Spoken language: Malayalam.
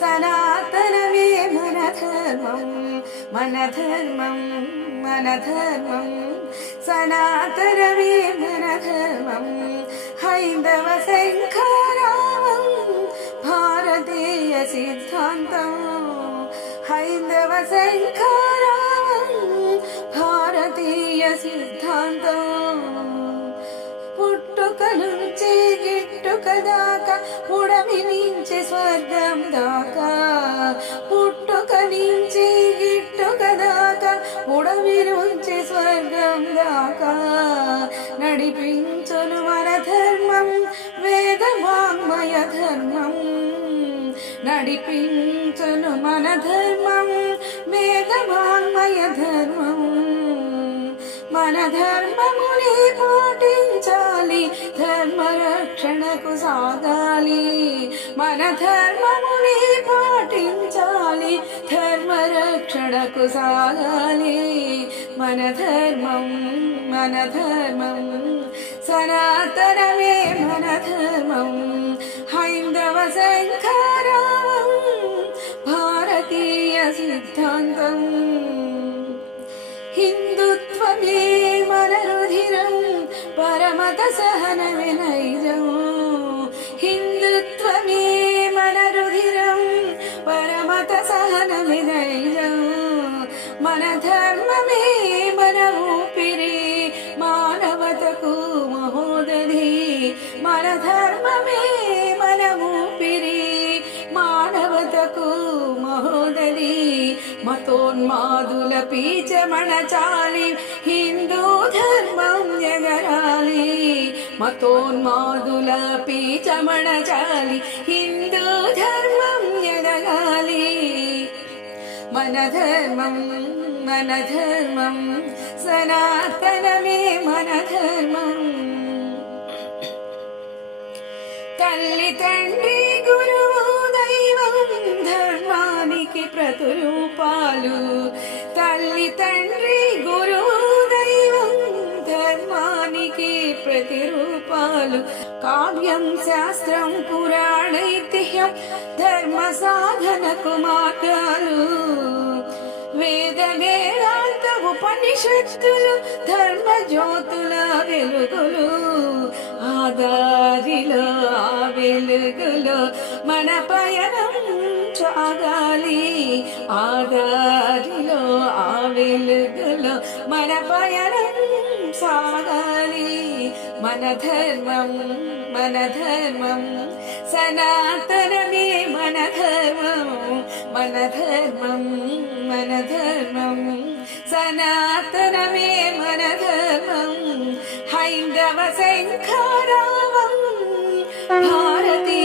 സനാതനമേ മനധർമ്മം മനധർമ്മം. മനധർമ്മം സനാതനമേ മനധർമ്മം ഹൈന്ദവ ശങ്കരാമം ഭാരതീയ സിദ്ധാന്തം ഹൈന്ദവ ശങ്കര గిట్టుక దాకా పుడమి నుంచి స్వర్గం దాకా. పుట్టుక నుంచి గిట్టుక దాకా పుడమి నుంచి స్వర్గం దాకా. నడిపించును మన ధర్మం వేద వాంగ్మయ ధర్మం. నడిపించును మన ధర్మం వేద వాంగ్మయ ధర్మం. మన ధర్మముని పాటించాలి ధర్మ రక్షణకు సాగాలి మన ధర్మముని పాటించాలి ధర్మ రక్షణకు సాగాలి మన ధర్మం మన ధర్మం సనాతనమే మన ధర్మం హైందవ శంఖరావం భారతీయ ഹിന്ദുത്വമേ മനരുധിരം പരമത സഹന വിനൈജം ഹിന്ദുത്വമേ മനരുധിരം പരമത സഹന വിനൈജം മനധർമ്മമേ മതോന്മാതുല പീചമണചാലി ഹിന്ദു ധർമ്മം ജഗരാലി മതോന്മാതുല പീചമണചാലി ഹിന്ദു ധർമ്മം ജഗരാലി മനധർമ്മം മനധർമ്മം സനാതനമേ മനധർമ്മം. തല്ലി തണ്ടി ధర్మానికి ప్రతిరూపాలు. తల్లి తండ్రి గురు దైవం ధర్మానికి ప్రతిరూపాలు. కావ్యం శాస్త్రం పురాణైతిహ్యం ధర్మ సాధనకు మార్గాలు వేద వేదాంత ఉపనిషత్తులు ధర్మ జ్యోతుల వెలుగులు. ఆదారిలో ఆ వెలుగులో మన పయనం సాగాలి ఆదారిలో ఆ వెలుగులో మన పయనం సాగాలి మన ధర్మం మన ధర్మం సనాతనమే మన ధర్మం మన ధర్మం మన ధర్మం సనాతనమే మన ధర్మం హైందవ శంఖరావం భారతీ